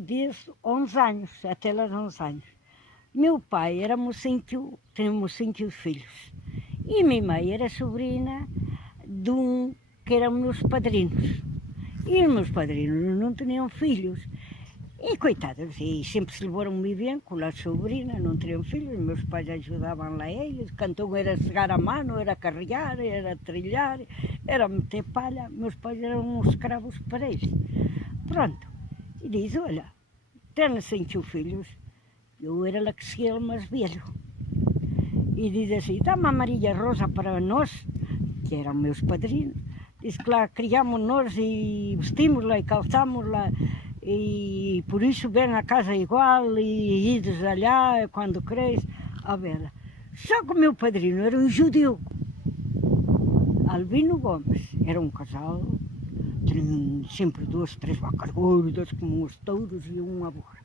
Desde 11 anos, até lá 11 anos. Meu pai éramos tínhamos 5 filhos. E minha mãe era sobrinha de um que eram meus padrinhos. E os meus padrinhos não tinham filhos. E coitados, e sempre se levaram muito bem com a sobrinha, não tinham filhos, meus pais ajudavam lá eles, cantam era cegar a mano, era carregar, era trilhar, era meter palha, meus pais eram uns escravos para eles. Pronto, e diz, olha, tenho 5 filhos, eu era a que seguia mais velho. E diz assim, dá-me a Maria Rosa para nós, que eram meus padrinhos, diz que lá criamos nós e vestimos-la e calçamos-la, e por isso vem a casa igual e ides allá quando cresce a vê-la. Só que o meu padrinho era um judeu, Albino Gomes, era um casal, tinham sempre 2, 3 vacas gordas como uns touros e uma burra.